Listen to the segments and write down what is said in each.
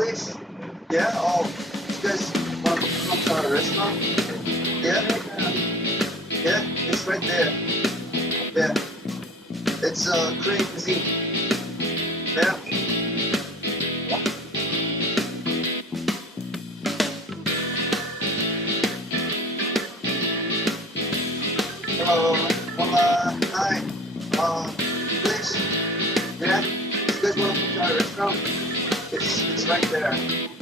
please? Yeah? Oh, you guys want to come to our restaurant? Yeah? Yeah? It's right there. Yeah. It's Korean cuisine. Yeah? Hi. Please? Yeah? You guys want to come to our restaurant? It's right there. Do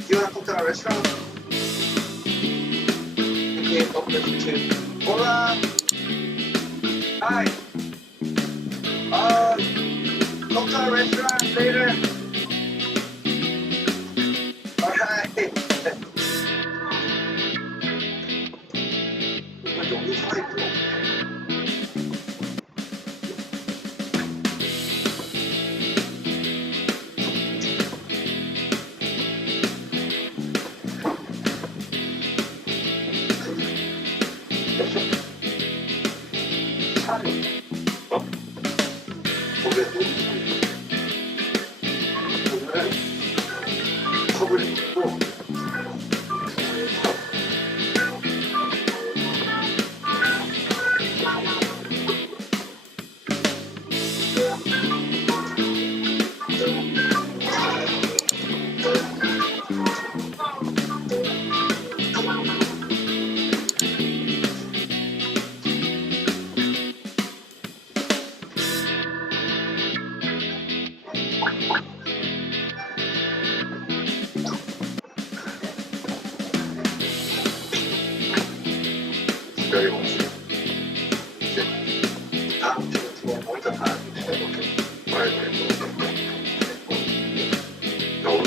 you want to come to our restaurant? Okay, open it for two. Hola! Hi! Come to our restaurant later! Alright! Very much. Muito rápido. Vai. Não.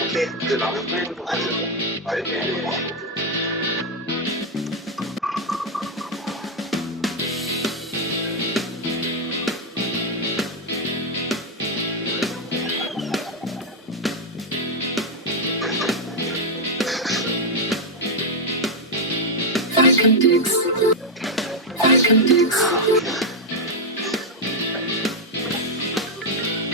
Okay, the Name Vocodex